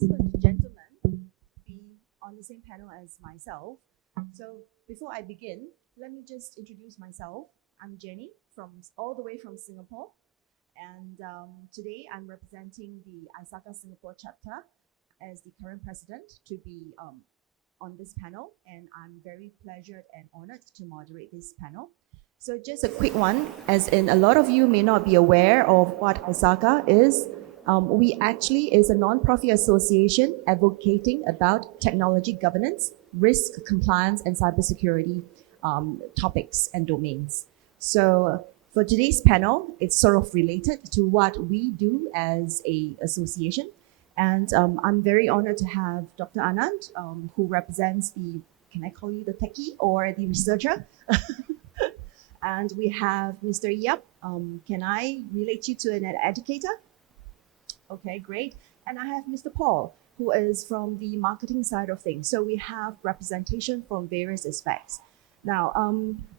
excellent gentleman be on the same panel as myself. So before I begin, let me just introduce myself. I'm Jenny from all the way from Singapore, and today I'm representing the ISACA Singapore chapter as the current president to be on this panel, and I'm very pleasured and honored to moderate this panel. So just a quick one, as in a lot of you may not be aware of what ISACA is. We actually is a non-profit association advocating about technology governance, risk compliance, and cybersecurity topics and domains. So for today's panel, it's sort of related to what we do as a association. And I'm very honored to have Dr. Anand, who represents the, can I call you the techie or the researcher? And we have Mr. Yap. Can I relate you to an educator? Okay, great. And I have Mr. Paul, who is from the marketing side of things. So we have representation from various aspects. Now,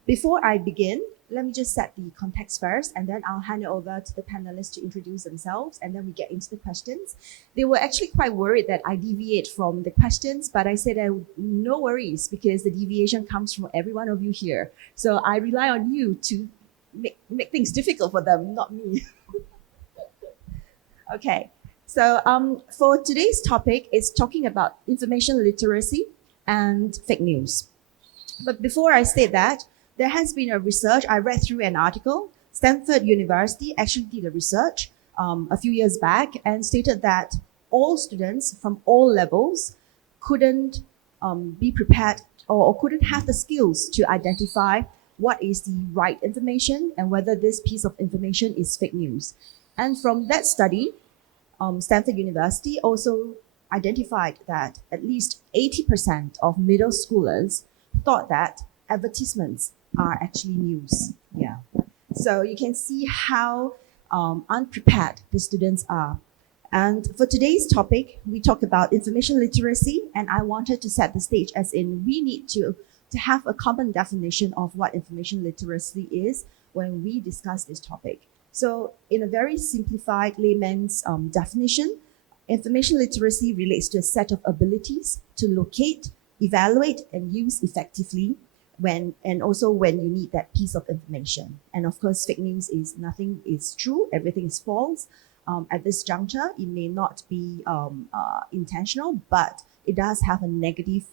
before I begin, let me just set the context first, and then I'll hand it over to the panelists to introduce themselves, and then we get into the questions. They were actually quite worried that I deviate from the questions, but I said no worries, because the deviation comes from every one of you here. So I rely on you to make things difficult for them, not me. Okay, so for today's topic, it's talking about information literacy and fake news. But before I state that, there has been a research. I read through an article. Stanford University actually did a research a few years back and stated that all students from all levels couldn't be prepared or couldn't have the skills to identify what is the right information and whether this piece of information is fake news. And from that study, Stanford University also identified that at least 80% of middle schoolers thought that advertisements are actually news. Yeah. So you can see how unprepared the students are. And for today's topic, we talk about information literacy, and I wanted to set the stage as in we need to have a common definition of what information literacy is when we discuss this topic. So in a very simplified layman's definition, information literacy relates to a set of abilities to locate, evaluate, and use effectively and also when you need that piece of information. And of course, fake news is nothing is true, everything is false. At this juncture, it may not be intentional, but it does have a negative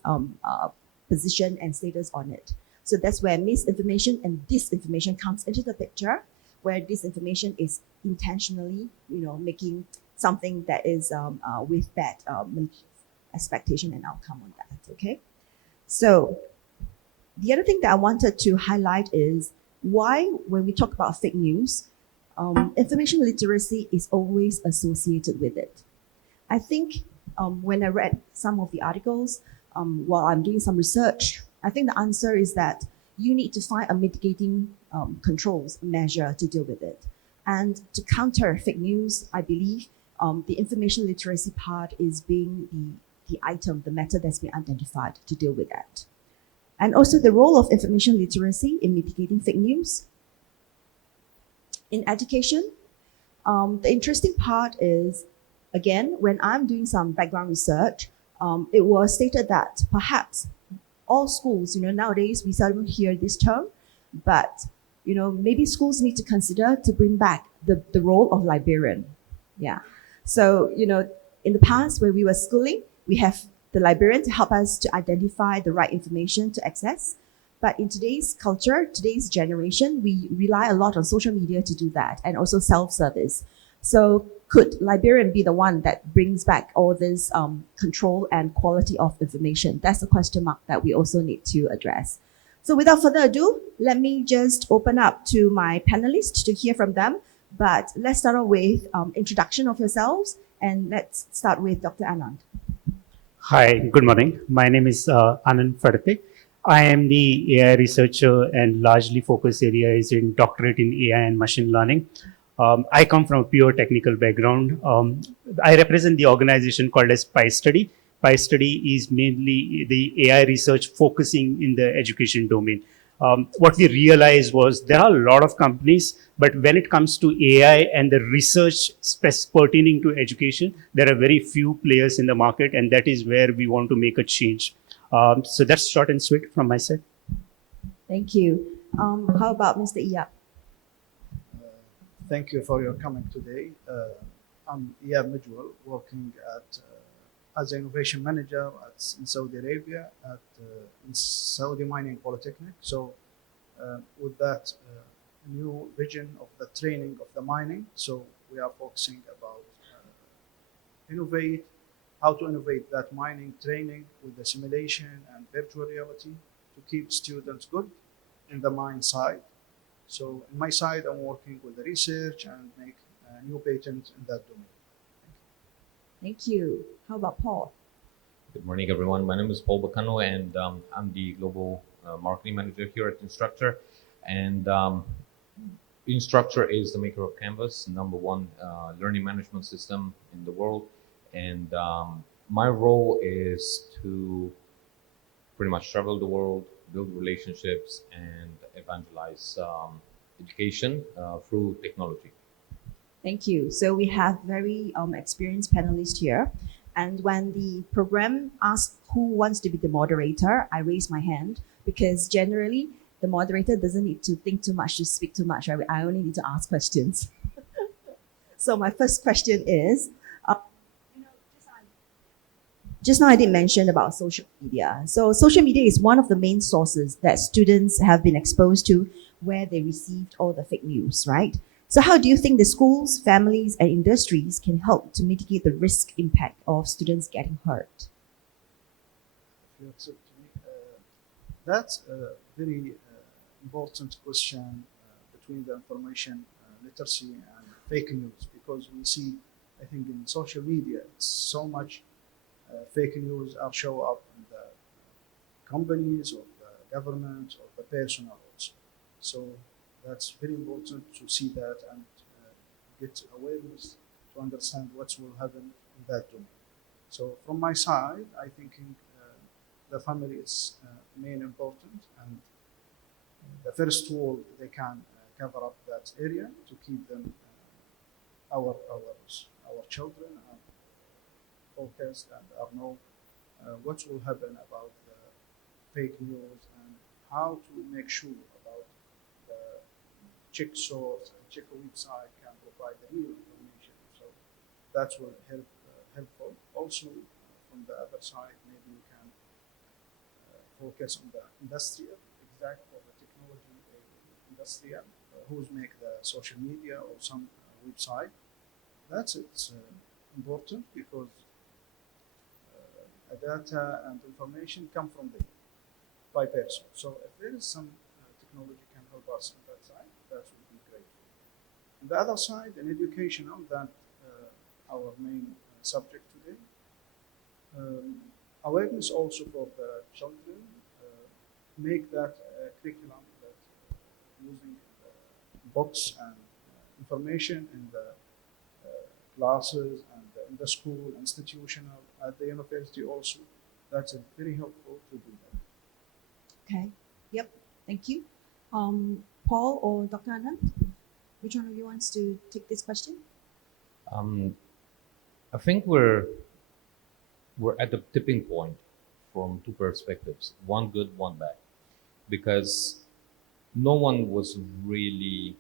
position and status on it. So that's where misinformation and disinformation comes into the picture, where disinformation is intentionally, making something that is with bad expectation and outcome on that. Okay, so the other thing that I wanted to highlight is why, when we talk about fake news, information literacy is always associated with it. I think when I read some of the articles while I'm doing some research, I think the answer is that you need to find a mitigating controls measure to deal with it. And to counter fake news, I believe the information literacy part is being the item, the method that's been identified to deal with that. And also the role of information literacy in mitigating fake news. In education, the interesting part is, again, when I'm doing some background research, it was stated that perhaps all schools, nowadays we seldom hear this term, but maybe schools need to consider to bring back the role of librarian. Yeah. So, in the past where we were schooling, we have the librarian to help us to identify the right information to access. But in today's culture, today's generation, we rely a lot on social media to do that, and also self-service. So could librarian be the one that brings back all this control and quality of information? That's the question mark that we also need to address. So without further ado, let me just open up to my panelists to hear from them. But let's start off with introduction of yourselves, and let's start with Dr. Anand. Hi, good morning. My name is Anand Fadate. I am the AI researcher, and largely focus area is in doctorate in AI and machine learning. I come from a pure technical background. I represent the organization called as PyStudy. PyStudy is mainly the AI research focusing in the education domain. what we realized was there are a lot of companies, but when it comes to AI and the research pertaining to education, there are very few players in the market, and that is where we want to make a change. So that's short and sweet from my side. Thank you. How about Mr. Iyap? Thank you for your coming today. I'm Iyad Mijwal, working as an innovation manager in Saudi Arabia in Saudi Mining Polytechnic. So, with that new vision of the training of the mining, so we are focusing about innovate how to innovate that mining training with the simulation and virtual reality to keep students good in the mine side. So in my side, I'm working with the research and make new patents in that domain. Thank you. How about Paul? Good morning, everyone. My name is Paul Bacano, and I'm the Global Marketing Manager here at Instructure. And Instructure is the maker of Canvas, number one learning management system in the world. And my role is to pretty much travel the world, build relationships, and evangelize education through technology. Thank you. So we have very experienced panelists here. And when the program asked who wants to be the moderator, I raised my hand because generally the moderator doesn't need to think too much to speak too much. Right? I only need to ask questions. So my first question is, you know, just now I did mention about social media. So social media is one of the main sources that students have been exposed to where they received all the fake news, right? So how do you think the schools, families, and industries can help to mitigate the risk impact of students getting hurt? If you accept me, that's a very important question between the information literacy and fake news because we see, I think, in social media, it's so much fake news are show up in the companies or the government or the personal also. So that's very important to see that and get awareness to understand what will happen in that domain. So from my side, I think the family is main important and the first tool they can cover up that area to keep them our children are focused and are know what will happen about the fake news and how to make sure about the check source and check a website can provide the real information. So that will helpful. Also, from the other side, maybe you can focus on the industrial, exact or the technology industrial, who's make the social media or some website. That's it's important because data and information come from the by person. So if there is some technology can help us on that side, that would be great. On the other side, in educational, that our main subject today, awareness also for the children, make that curriculum that using books and information in the classes and in the school, institutional, at the university also. That's very helpful to do that. Okay. Yep. Thank you. Paul or Dr. Anand, which one of you wants to take this question? I think we're at the tipping point from two perspectives, one good, one bad, because no one was really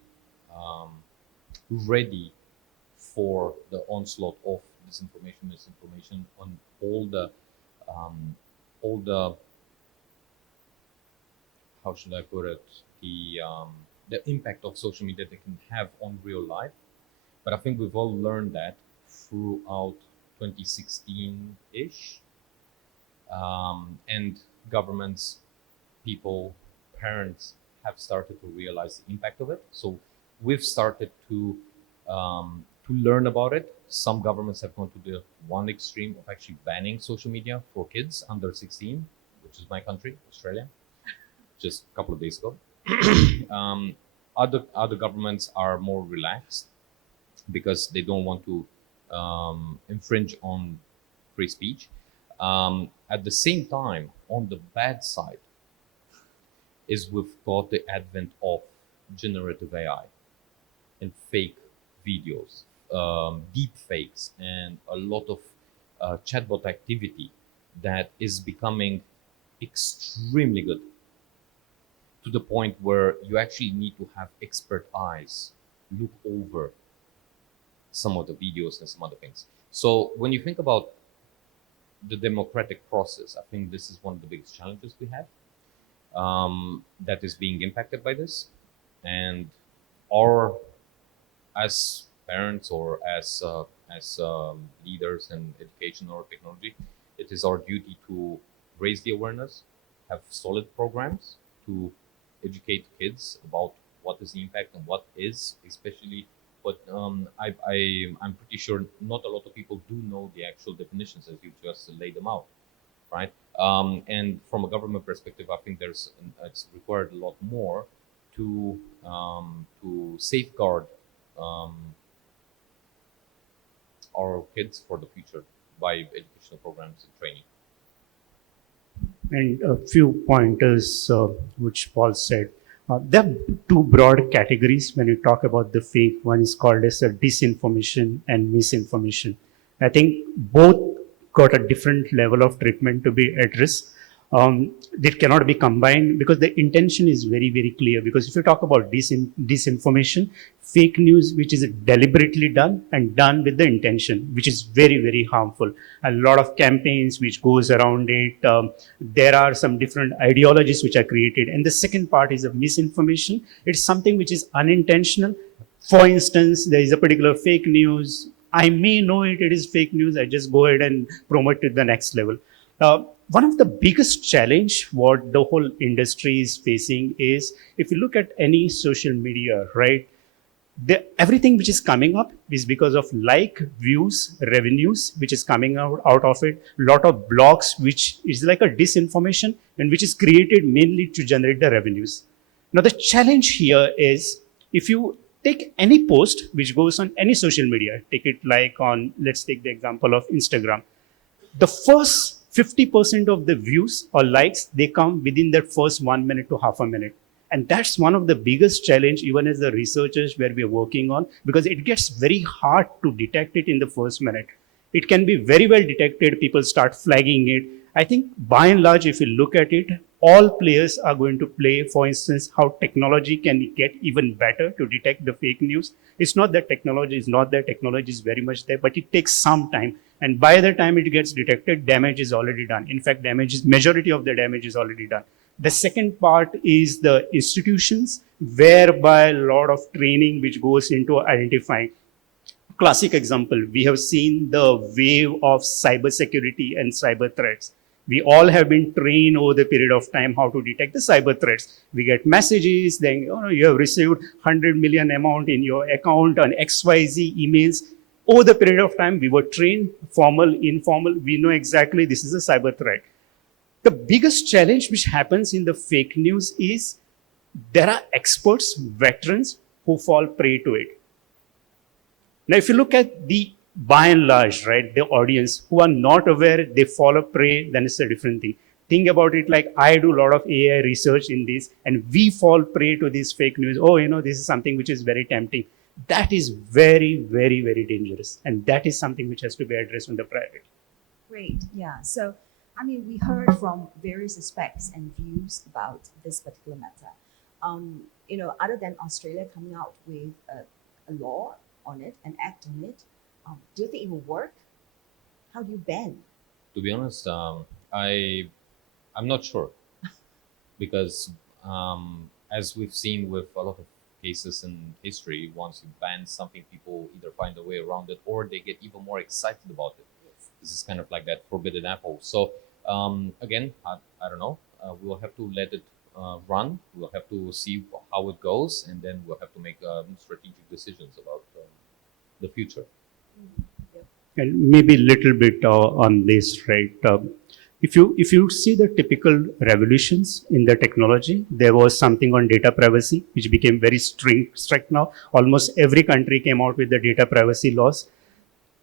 ready for the onslaught of misinformation on um, all the how should I put it, the impact of social media they can have on real life. But I think we've all learned that throughout 2016-ish, and governments, people, parents have started to realize the impact of it. So we've started to learn about it. Some governments have gone to the one extreme of actually banning social media for kids under 16, which is my country, Australia, just a couple of days ago. um, other governments are more relaxed because they don't want to infringe on free speech. At the same time, on the bad side, is we've got the advent of generative AI and fake videos, deep fakes, and a lot of chatbot activity that is becoming extremely good to the point where you actually need to have expert eyes look over some of the videos and some other things. So when you think about the democratic process, I think this is one of the biggest challenges we have that is being impacted by this. And our, as parents or as leaders in education or technology, it is our duty to raise the awareness, have solid programs to educate kids about what is the impact and what is, especially. But I'm pretty sure not a lot of people do know the actual definitions as you just laid them out, right? And from a government perspective, I think it's required a lot more to safeguard um, our kids for the future by educational programs and training. And a few pointers which Paul said. There are two broad categories when you talk about the fake. One is called as a disinformation and misinformation. I think both got a different level of treatment to be addressed. They cannot be combined because the intention is very, very clear. Because if you talk about disinformation, fake news, which is deliberately done and done with the intention, which is very, very harmful. A lot of campaigns which goes around it. There are some different ideologies which are created. And the second part is of misinformation. It's something which is unintentional. For instance, there is a particular fake news. I may know it is fake news. I just go ahead and promote it to the next level. One of the biggest challenge what the whole industry is facing is if you look at any social media, right? Everything which is coming up is because of views, revenues, which is coming out of it. Lot of blogs, which is like a disinformation and which is created mainly to generate the revenues. Now the challenge here is if you take any post which goes on any social media, take it like on, let's take the example of Instagram. The first 50% of the views or likes, they come within that first 1 minute to half a minute. And that's one of the biggest challenge even as the researchers where we're working on, because it gets very hard to detect it in the first minute. It can be very well detected. People start flagging it. I think by and large, if you look at it, all players are going to play, for instance, how technology can get even better to detect the fake news. It's not that technology is not there, technology is very much there, but it takes some time. And by the time it gets detected, damage is already done. In fact, majority of the damage is already done. The second part is the institutions, whereby a lot of training which goes into identifying. Classic example, we have seen the wave of cybersecurity and cyber threats. We all have been trained over the period of time how to detect the cyber threats. We get messages, then you have received 100 million amount in your account on XYZ emails. Over the period of time, we were trained, formal, informal. We know exactly this is a cyber threat. The biggest challenge which happens in the fake news is there are experts, veterans who fall prey to it. Now, if you look at the by and large, right, the audience who are not aware, they fall a prey, then it's a different thing. Think about it like I do a lot of AI research in this, and we fall prey to this fake news. Oh, this is something which is very tempting. That is very, very, very dangerous. And that is something which has to be addressed on the priority. Great. Yeah. So, I mean, we heard from various aspects and views about this particular matter. Other than Australia coming out with a law on it, an act on it, do you think it will work? How do you ban? To be honest, I'm not sure because as we've seen with a lot of cases in history, once you ban something, people either find a way around it or they get even more excited about it. Yes. This is kind of like that forbidden apple. So again, I don't know. We'll have to let it run. We'll have to see how it goes, and then we'll have to make strategic decisions about the future. Yep. And maybe a little bit on this, right? If you see the typical revolutions in the technology, there was something on data privacy, which became very strict now. Almost every country came out with the data privacy laws.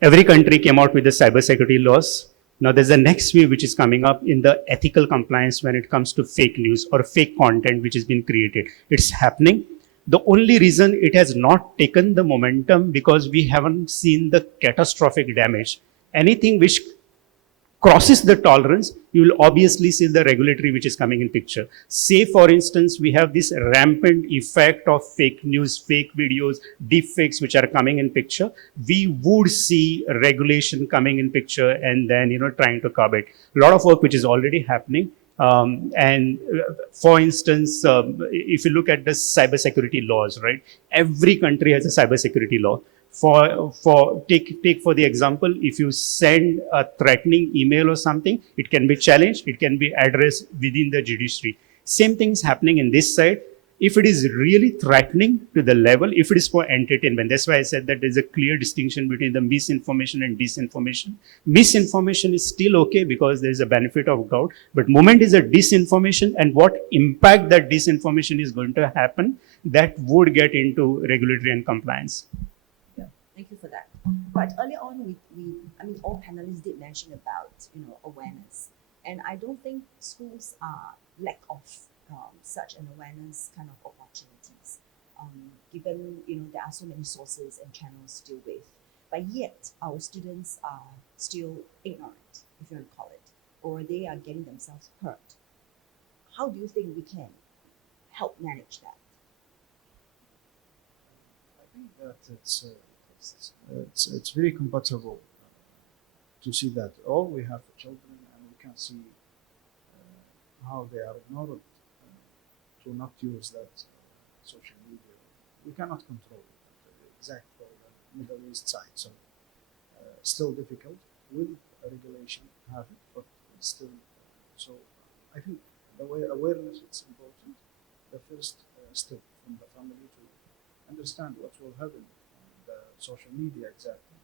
Every country came out with the cybersecurity laws. Now, there's a next wave which is coming up in the ethical compliance when it comes to fake news or fake content which has been created. It's happening. The only reason it has not taken the momentum because we haven't seen the catastrophic damage. Anything which crosses the tolerance, you will obviously see the regulatory which is coming in picture. Say, for instance, we have this rampant effect of fake news, fake videos, deep fakes which are coming in picture. We would see regulation coming in picture and then, trying to curb it. A lot of work which is already happening. And for instance, if you look at the cybersecurity laws, right? Every country has a cybersecurity law. Take for the example, if you send a threatening email or something, it can be challenged, it can be addressed within the judiciary. Same thing is happening in this side. If it is really threatening to the level, if it is for entertainment, that's why I said that there's a clear distinction between the misinformation and disinformation. Misinformation is still okay because there's a benefit of doubt, but moment is a disinformation and what impact that disinformation is going to happen, that would get into regulatory and compliance. Yeah, thank you for that. But earlier on, all panelists did mention about awareness, and I don't think schools are lack of such an awareness kind of opportunities, given there are so many sources and channels to deal with. But yet, our students are still ignorant, if you want to call it, or they are getting themselves hurt. How do you think we can help manage that? I think that it's very compatible to see that all we have children and we can see how they are ignored to not use that social media. We cannot control the exact for the Middle East side, so still difficult with regulation have it, but it's still so. I think the way awareness is important. The first step from the family to understand what will happen on the social media exactly,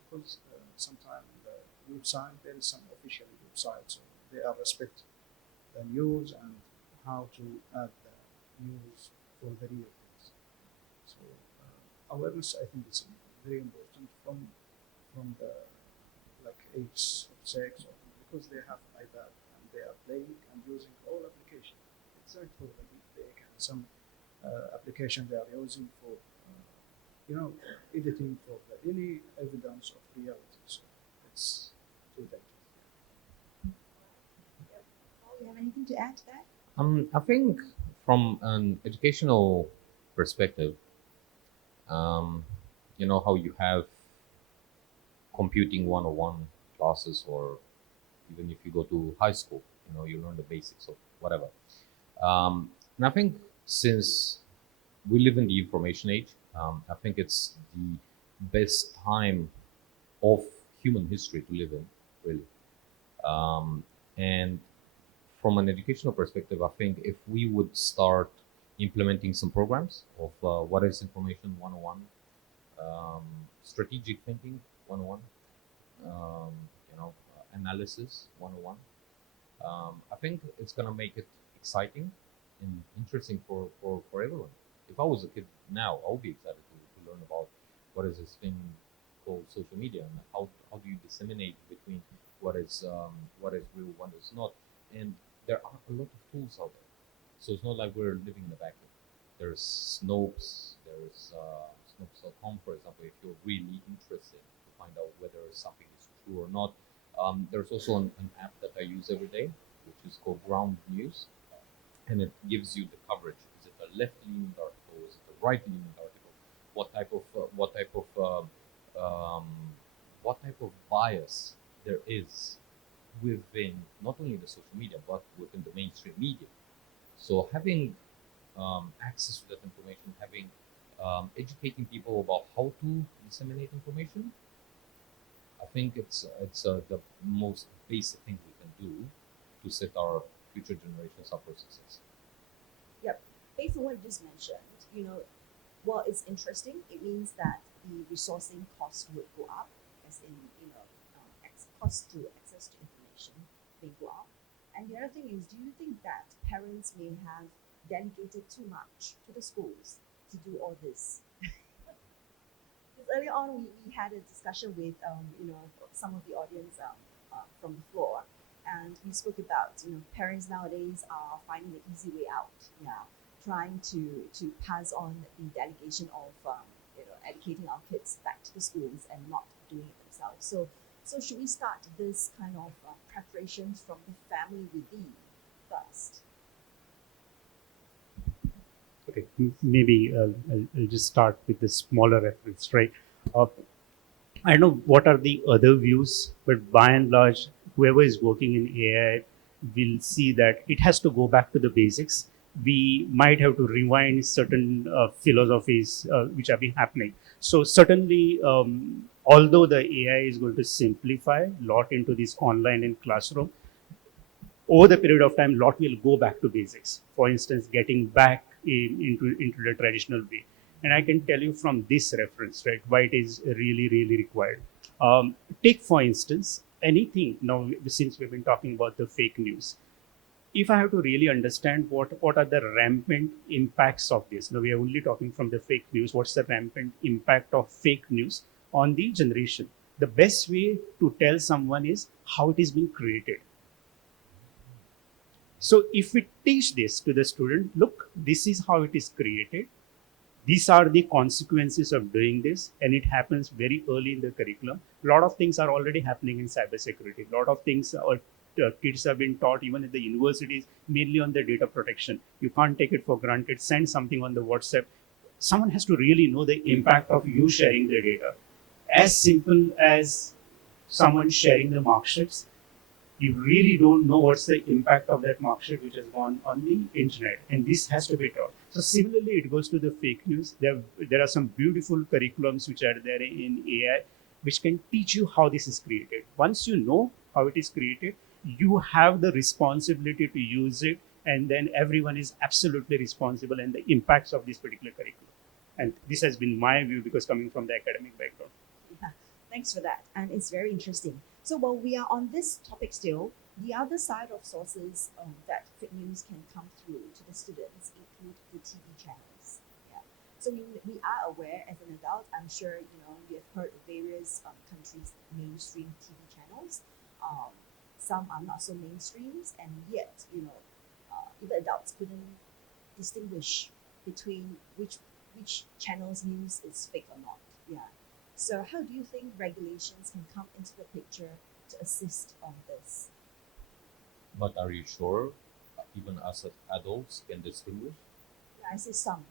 because sometimes the website there is some official website, so they are respect the news and how to add the news for the real things. So awareness, I think, is very important from the like age of 6 or because they have iPad and they are playing and using all applications. Except for the deepfake and some application they are using for editing for any evidence of reality. So it's too dangerous. Paul, you have anything to add to that? I think from an educational perspective, how you have computing 101 classes, or even if you go to high school, you learn the basics of whatever. And I think since we live in the information age, I think it's the best time of human history to live in, really. And from an educational perspective, I think if we would start implementing some programs of what is information 101, strategic thinking 101, analysis 101, I think it's going to make it exciting and interesting for everyone. If I was a kid now, I would be excited to learn about what is this thing called social media and how do you disseminate between what is real, what is not. And there are a lot of tools out there. So it's not like we're living in a vacuum. There's Snopes, there's Snopes.com, for example, if you're really interested to find out whether something is true or not. There's also an app that I use every day, which is called Ground News, and it gives you the coverage. Is it a left-leaning article? Is it a right-leaning article? Um, what type of bias there is within not only the social media but within the mainstream media. So having access to that information, having educating people about how to disseminate information, I think it's the most basic thing we can do to set our future generations up for success. Yep. Based on what you just mentioned, while it's interesting, it means that the resourcing cost would go up, as in cost to access to information may go up. And the other thing is, do you think that parents may have delegated too much to the schools to do all this? Because earlier on, we had a discussion with some of the audience from the floor, and we spoke about parents nowadays are finding the easy way out. Yeah, trying to pass on the delegation of educating our kids back to the schools and not doing it themselves. So should we start this kind of preparations from the family within first? Okay, maybe I'll just start with the smaller reference, right? Uh, I don't know what are the other views, but by and large, whoever is working in AI will see that it has to go back to the basics. We might have to rewind certain philosophies which have been happening. So certainly, although the AI is going to simplify a lot into this online and classroom, over the period of time, lot will go back to basics. For instance, getting back into the traditional way. And I can tell you from this reference, right, why it is really, really required. Take, for instance, anything now, since we've been talking about the fake news. If I have to really understand what are the rampant impacts of this, now we are only talking from the fake news, what's the rampant impact of fake news on the generation? The best way to tell someone is how it is being created. So if we teach this to the student, look, this is how it is created. These are the consequences of doing this, and it happens very early in the curriculum. A lot of things are already happening in cybersecurity. A lot of things kids have been taught even at the universities, mainly on the data protection. You can't take it for granted. Send something on the WhatsApp. Someone has to really know the impact of you sharing the data. As simple as someone sharing the mark sheets, you really don't know what's the impact of that mark sheet which has gone on the internet, and this has to be taught. So similarly, it goes to the fake news. There are some beautiful curriculums which are there in AI which can teach you how this is created. Once you know how it is created, you have the responsibility to use it, and then everyone is absolutely responsible and the impacts of this particular curriculum. And this has been my view because coming from the academic background. Yeah, thanks for that. And it's very interesting. So while we are on this topic still, the other side of sources that fake news can come through to the students include the TV channels. Yeah. So we are aware as an adult, I'm sure you have heard of various countries' mainstream TV channels. Um, some are not so mainstreams, and yet even adults couldn't distinguish between which channel's news is fake or not. Yeah. So how do you think regulations can come into the picture to assist on this? But are you sure even us as adults can distinguish? Yeah, I say some.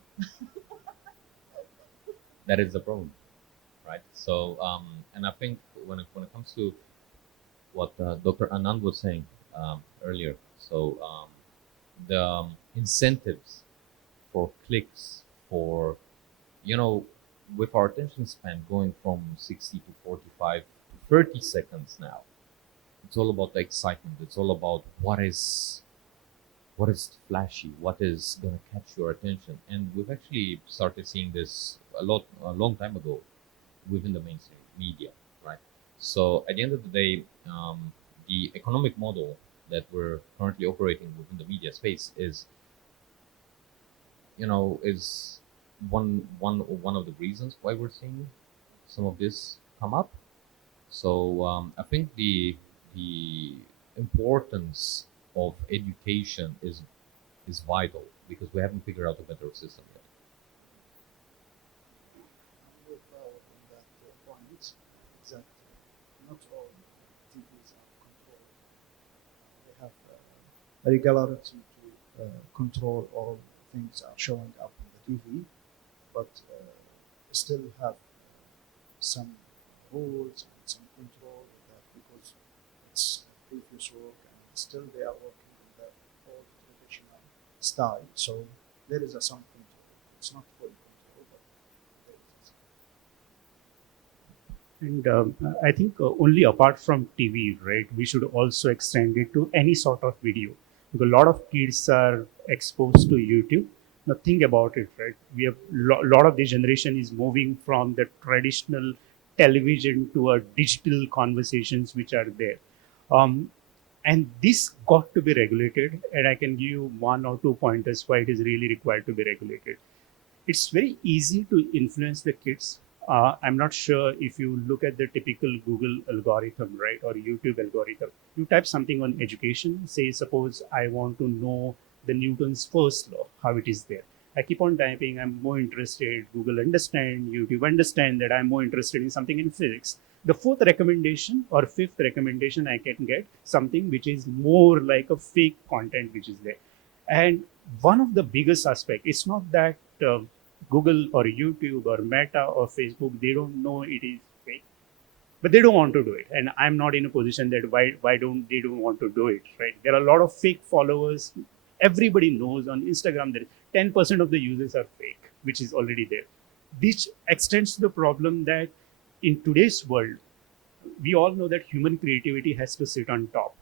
That is the problem, right? So, and I think when it comes to what Dr. Anand was saying earlier, so the incentives for clicks, for you know, with our attention span going from 60 to 45 to 30 seconds now, it's all about the excitement. It's all about what is flashy, what is going to catch your attention. And we've actually started seeing this a long time ago within the mainstream media, right? So at the end of the day, the economic model that we're currently operating within the media space is one of the reasons why we're seeing some of this come up. So I think the importance of education is vital because we haven't figured out a better system yet. With on that point is that not all TVs are controlled. They have regularity to control all things are showing up on the TV, but still have some rules and some control of that because it's previous work and still they are working in the old traditional style. So there is some control. It's not full control, but there is. And I think only apart from TV, right, we should also extend it to any sort of video. Because a lot of kids are exposed to YouTube. Now think about it, right? We have lot of this generation is moving from the traditional television to a digital conversations which are there. Um, and this got to be regulated. And I can give you one or two pointers why it is really required to be regulated. It's very easy to influence the kids. I'm not sure if you look at the typical Google algorithm, right, or YouTube algorithm. You type something on education, say, suppose I want to know the Newton's first law, how it is there. I keep on typing, I'm more interested, Google understand, YouTube understand that I'm more interested in something in physics. The fourth recommendation or fifth recommendation, I can get something which is more like a fake content which is there. And one of the biggest aspect, it's not that Google or YouTube or Meta or Facebook, they don't know it is fake, but they don't want to do it. And I'm not in a position that why don't they don't want to do it, right? There are a lot of fake followers. Everybody knows on Instagram that 10% of the users are fake, which is already there. Which extends to the problem that in today's world, we all know that human creativity has to sit on top.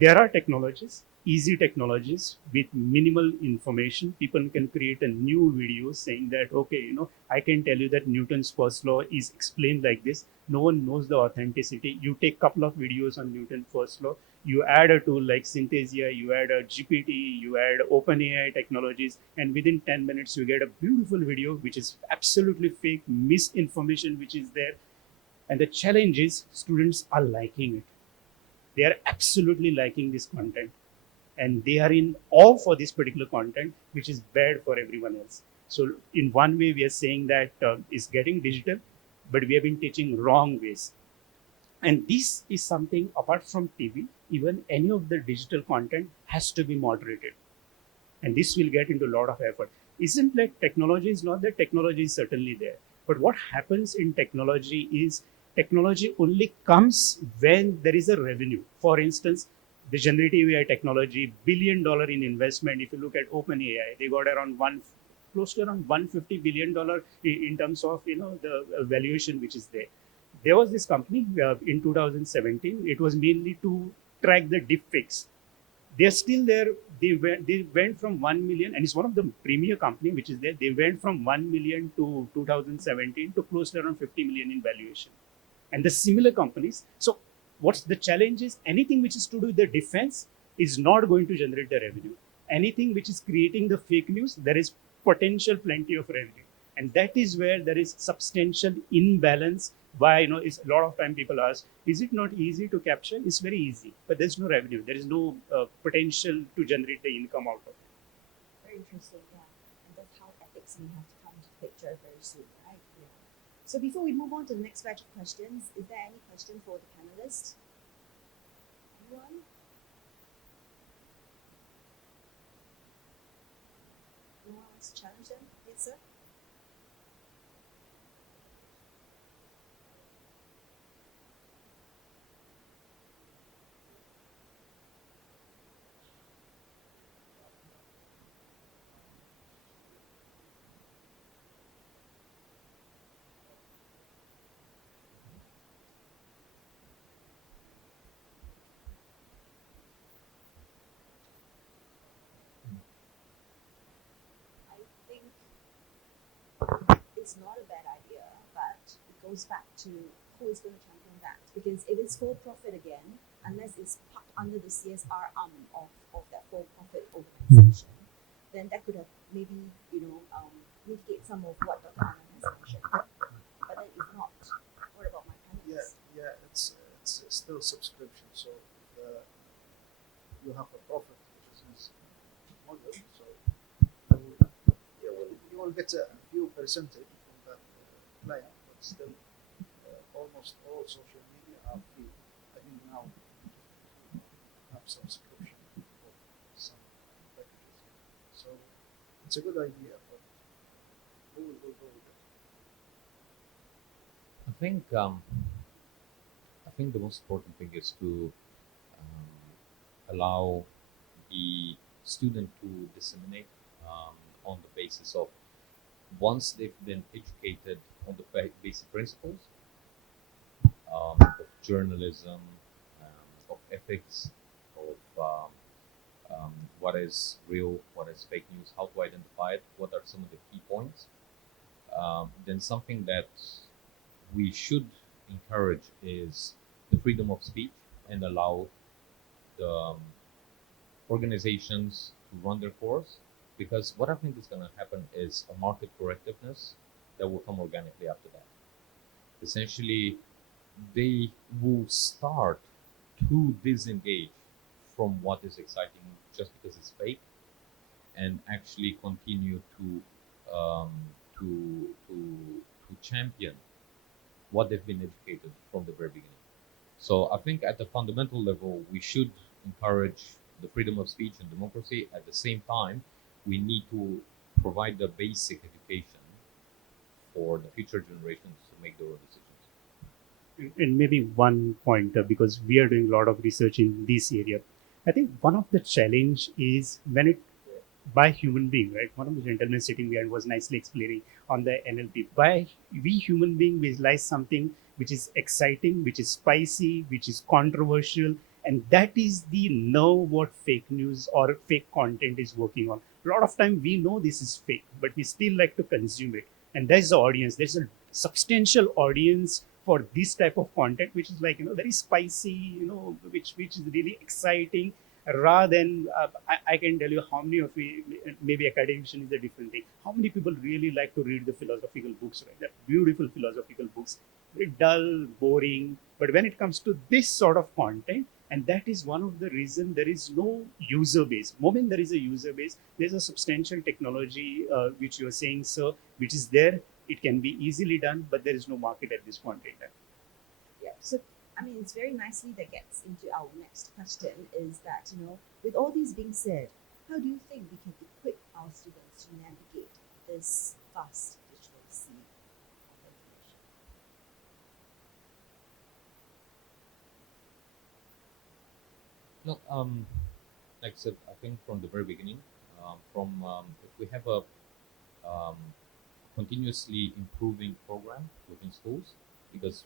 There are technologies, easy technologies with minimal information. People can create a new video saying that, okay, I can tell you that Newton's first law is explained like this. No one knows the authenticity. You take a couple of videos on Newton's first law, you add a tool like Synthesia, you add a GPT, you add OpenAI technologies, and within 10 minutes, you get a beautiful video which is absolutely fake, misinformation which is there. And the challenge is students are liking it. They are absolutely liking this content, and they are in awe for this particular content, which is bad for everyone else. So in one way we are saying that it's getting digital, but we have been teaching wrong ways. And this is something apart from TV, even any of the digital content has to be moderated, and this will get into a lot of effort. Isn't like technology is not that technology is certainly there, but what happens in technology is technology only comes when there is a revenue. For instance, the generative AI technology, $1 billion in investment. If you look at OpenAI, they got around close to around $150 billion in terms of the valuation which is there. There was this company in 2017. It was mainly to track the deepfakes. They're still there. They went from 1 million, and it's one of the premier company which is there. They went from 1 million to 2017 to close to around 50 million in valuation. And the similar companies. So what's the challenge is anything which is to do with the defense is not going to generate the revenue. Anything which is creating the fake news, there is potential plenty of revenue. And that is where there is substantial imbalance. Why it's a lot of time people ask, is it not easy to capture? It's very easy, but there's no revenue. There is no potential to generate the income out of it. Very interesting, yeah. And that's how ethics may have to come into the picture very soon, right? Yeah. So before we move on to the next batch of questions, is there any question for the panelists? Anyone? Anyone wants to challenge them? Yes, sir? I think it's not a bad idea, but it goes back to who is going to champion that. Because if it's for profit again, unless it's part under the CSR arm of that for profit organization, then that could have maybe, mitigate some of what Dr. Anand has mentioned. But then if not, what about my panelists? Yeah, it's still subscription. So you have a profit business model, so you will get a few percentage from that client, but still almost all social media are free. I think now have subscription for some packages. So it's a good idea, but who will go with it? I think the most important thing is to allow the student to disseminate on the basis of once they've been educated on the basic principles of journalism, of ethics, of what is real, what is fake news, how to identify it, what are some of the key points, then something that we should encourage is the freedom of speech and allow the organizations to run their course. Because what I think is going to happen is a market correctiveness that will come organically after that. essentially they will start to disengage from what is exciting just because it's fake, and actually continue um, to champion what they've been educated from the very beginning. So I think at the fundamental level, we should encourage the freedom of speech and democracy. At the same time, we need to provide the basic education for the future generations to make their own decisions. And maybe one pointer, because we are doing a lot of research in this area. I think one of the challenge is when it by human being, right? One of the gentlemen sitting behind was nicely explaining on the NLP. By we human being visualize something which is exciting, which is spicy, which is controversial, and that is the nerve what fake news or fake content is working on. A lot of time we know this is fake, but we still like to consume it, and there's the audience. There's a substantial audience for this type of content, which is like very spicy, which is really exciting rather than I can tell you how many of we, maybe academician is a different thing, how many people really like to read the philosophical books, right? They're beautiful philosophical books, very dull, boring, but when it comes to this sort of content, and that is one of the reason there is no user base. Moment there is a user base, there's a substantial technology which you are saying, sir, which is there. It can be easily done, but there is no market at this point in time. Yeah. So, I mean, it's very nicely that gets into our next question is that, with all these being said, how do you think we can equip our students to navigate this vast digital sea of information? No, like I said, I think from the very beginning, from if we have a um, continuously improving program within schools, because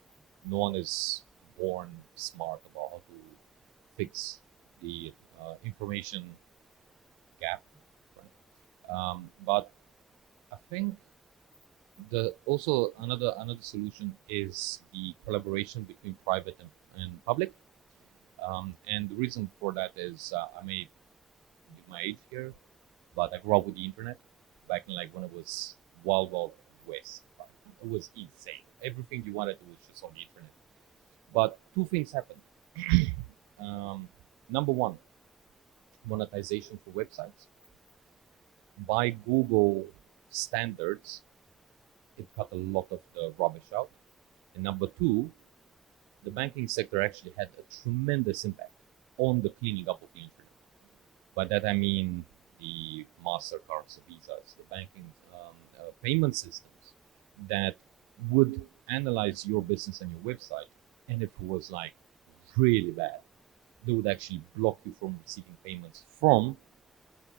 no one is born smart about how to fix the information gap, right? But I think the also another solution is the collaboration between private and public. And the reason for that is I may give my age here, but I grew up with the internet back in like when it was wild west. Right? It was insane. Everything you wanted to was just on the internet. But two things happened. Number one, monetization for websites. By Google standards, it cut a lot of the rubbish out. And number two, the banking sector actually had a tremendous impact on the cleaning up of the internet. By that I mean the Mastercards, the Visas, the banking payment systems that would analyze your business and your website, and if it was like really bad, they would actually block you from receiving payments from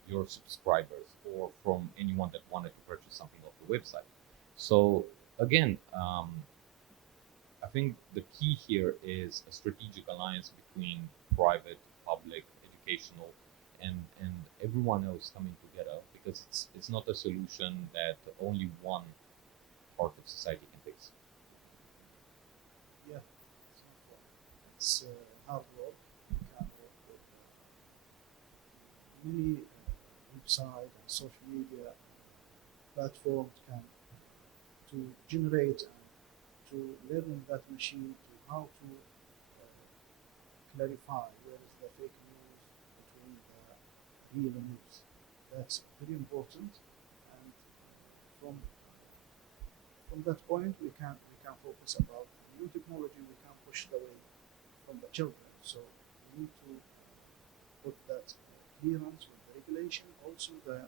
your subscribers or from anyone that wanted to purchase something off the website. So again, I think the key here is a strategic alliance between private, public, educational, and everyone else coming together, because it's not a solution that only one part of society can fix. Yeah, it's not fun. It's hard work. You can work with many website and social media platforms can to generate and to learn that machine to how to clarify where is the fake news between the real news. That's very important, and from that point we can focus about new technology. We can push it away from the children. So we need to put that clearance with the regulation, also the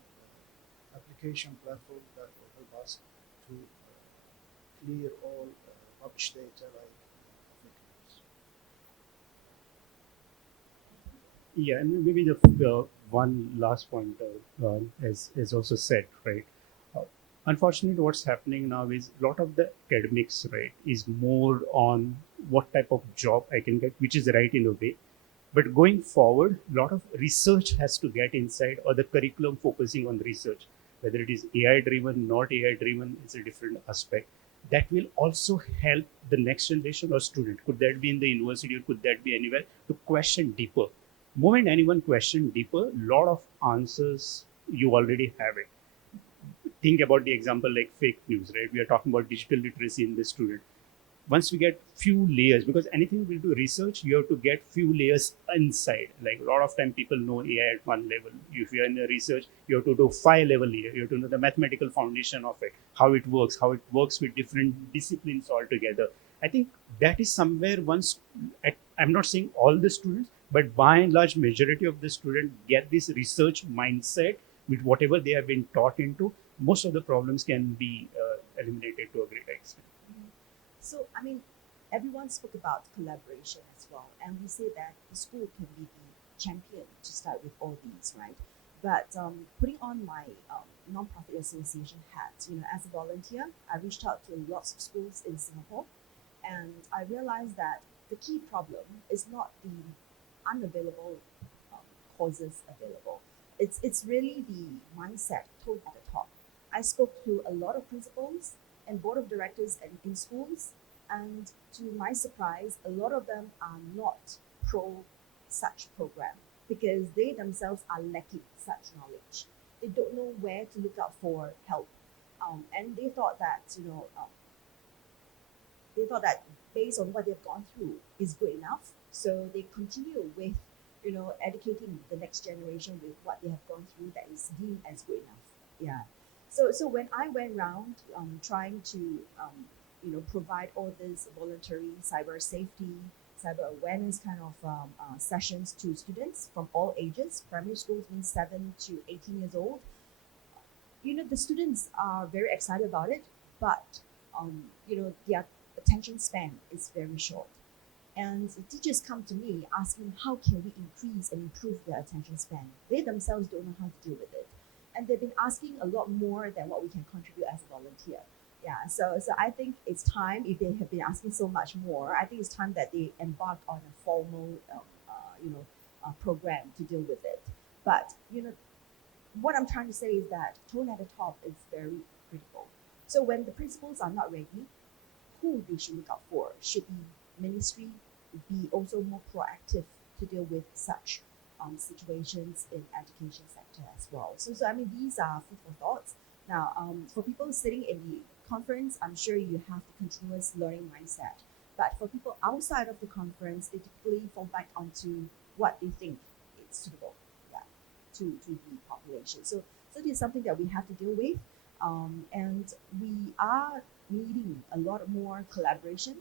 application platform that will help us to clear all rubbish data like fake news. Yeah, and maybe the one last point, as also said, right? Uh, Unfortunately, what's happening now is a lot of the academics, right, is more on what type of job I can get, which is right in a way. But going forward, a lot of research has to get inside, or the curriculum focusing on research, whether it is AI driven, not AI driven, it's a different aspect. That will also help the next generation or student. Could that be in the university or could that be anywhere to question deeper? Moment anyone question deeper, lot of answers you already have it. Think about the example like fake news, right? We are talking about digital literacy in the student. once we get few layers, because anything we do research, you have to get few layers inside. Like a lot of time people know AI at one level. If you're in the research, you have to do 5 level layer. You have to know the mathematical foundation of it, how it works with different disciplines altogether. I think that is somewhere once, I'm not saying all the students, but by and large majority of the students get this research mindset with whatever they have been taught into, most of the problems can be eliminated to a great extent. So, I mean, everyone spoke about collaboration as well, and we say that the school can be the champion to start with all these, right? But putting on my non-profit association hat, as a volunteer, I reached out to lots of schools in Singapore, and I realized that the key problem is not the unavailable um, courses available. It's really the mindset tone at the top. I spoke to a lot of principals and board of directors in schools, and to my surprise, a lot of them are not pro such program because they themselves are lacking such knowledge. They don't know where to look out for help, and they thought that based on what they've gone through is good enough. So they continue with, educating the next generation with what they have gone through that is deemed as good enough. Yeah. So when I went around trying to, provide all this voluntary cyber safety, cyber awareness kind of sessions to students from all ages, primary schools means 7 to 18 years old, the students are very excited about it, but their attention span is very short. And the teachers come to me asking how can we increase and improve their attention span. They themselves don't know how to deal with it. And they've been asking a lot more than what we can contribute as a volunteer. Yeah, so I think it's time, if they have been asking so much more, I think it's time that they embark on a formal program to deal with it. But what I'm trying to say is that tone at the top is very critical. So when the principals are not ready, who they should look out for? Should the ministry be also more proactive to deal with such situations in education sector as well? So I mean, these are food for thoughts. Now, for people sitting in the conference, I'm sure you have the continuous learning mindset. But for people outside of the conference, they typically fall back onto what they think is suitable, yeah, to the population. So this is something that we have to deal with, and we are needing a lot more collaboration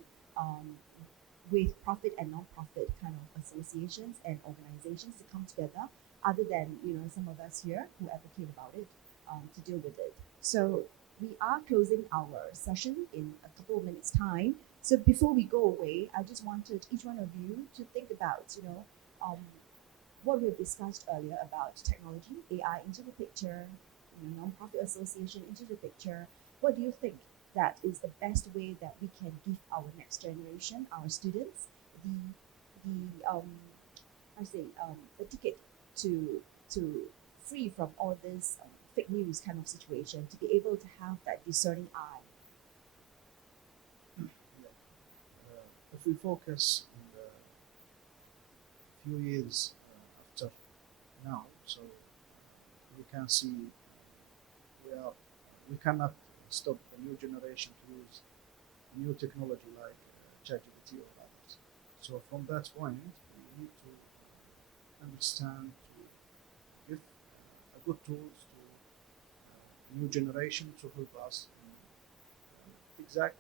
with profit and non-profit kind of associations and organizations to come together, other than some of us here who advocate about it, to deal with it. So we are closing our session in a couple of minutes time. So before we go away, I just wanted each one of you to think about um, what we've discussed earlier about technology, AI into the picture, non-profit association into the picture. What do you think that is the best way that we can give our next generation, our students, the I say the ticket to free from all this fake news kind of situation, to be able to have that discerning eye? If we focus on the few years after now, so we can see we cannot stop the new generation to use new technology like ChatGPT or others. So from that point, we need to understand to give good tools to new generation to help us in exact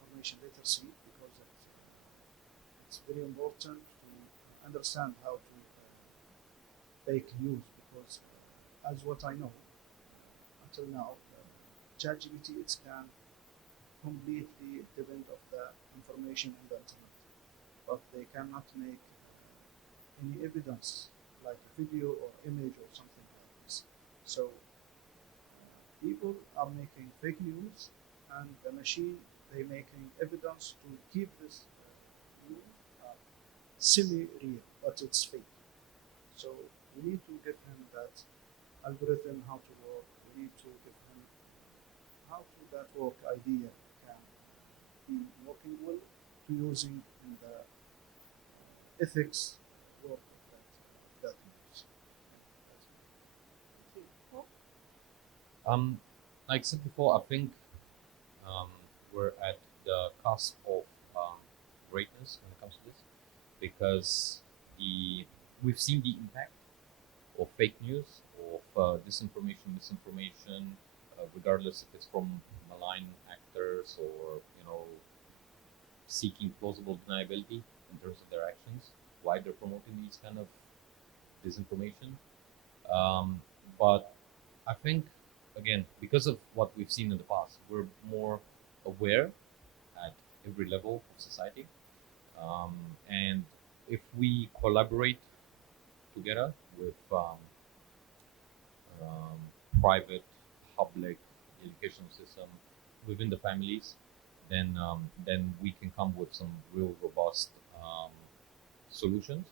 information literacy, because it's very important to understand how to fake news, because as what I know until now, ChatGPT it can completely depend of the information in the internet, but they cannot make any evidence like a video or image or something like this. So people are making fake news, and the machine they making evidence to keep this news semi-real, but it's fake. So we need to give him that algorithm how to work. We need to give him how to that work idea can be working well to using in the ethics work of that news. Thank you. Paul? Like I said before, I think um, we're at the cusp of greatness when it comes to this, because the we've seen the impact of fake news, of disinformation, misinformation, regardless if it's from malign actors or seeking plausible deniability in terms of their actions, why they're promoting these kind of disinformation. Um, but I think, again, because of what we've seen in the past, we're more aware at every level of society. Um, and if we collaborate together with um, private, public educational system within the families, then we can come with some real robust solutions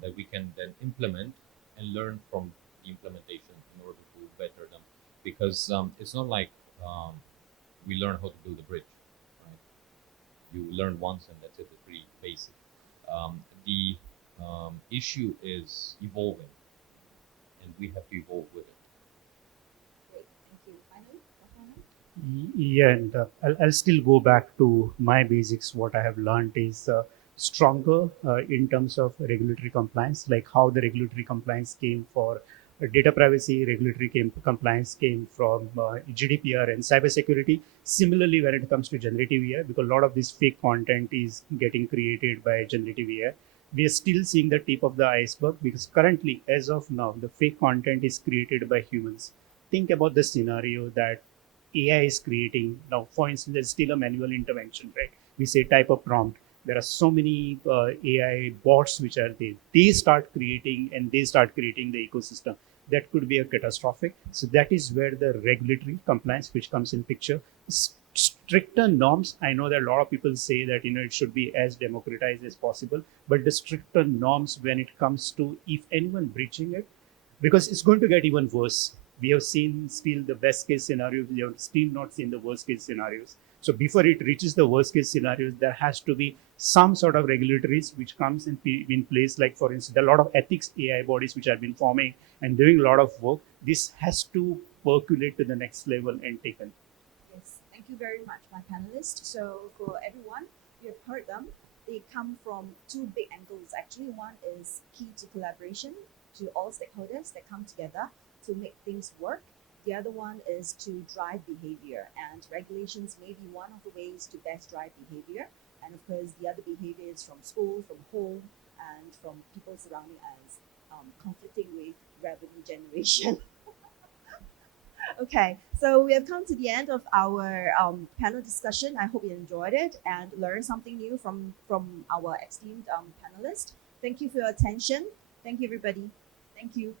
that we can then implement and learn from the implementation in order to better them. Because it's not like um, we learn how to build a bridge, right? You learn once and that's it. It's pretty basic. The issue is evolving, and we have to evolve with it. Great, thank you. Finally, Dr. Anand? Yeah, and I'll still go back to my basics. What I have learned is stronger in terms of regulatory compliance, like how the regulatory compliance came for data privacy, compliance came from GDPR and cybersecurity. Similarly, when it comes to generative AI, because a lot of this fake content is getting created by generative AI, we are still seeing the tip of the iceberg because currently, as of now, the fake content is created by humans. Think about the scenario that AI is creating now. For instance, there's still a manual intervention, right? We say type of prompt. There are so many AI bots which are there. They start creating and they start creating the ecosystem. That could be a catastrophic. So that is where the regulatory compliance which comes in picture. Stricter norms. I know that a lot of people say that it should be as democratized as possible, but the stricter norms when it comes to if anyone breaching it, because it's going to get even worse. We have seen still the best case scenarios. We have still not seen the worst case scenarios. So before it reaches the worst case scenarios, there has to be some sort of regulatories which comes in place. Like for instance, a lot of ethics AI bodies which have been forming and doing a lot of work. This has to percolate to the next level and taken. Yes, thank you very much, my panelists. So for everyone, you have heard them. They come from two big angles. Actually, one is key to collaboration to all stakeholders that come together to make things work. The other one is to drive behavior, and regulations may be one of the ways to best drive behavior. And of course, the other behavior is from school, from home, and from people surrounding us, conflicting with revenue generation. Okay, so we have come to the end of our panel discussion. I hope you enjoyed it and learned something new from our esteemed panelists. Thank you for your attention. Thank you, everybody. Thank you.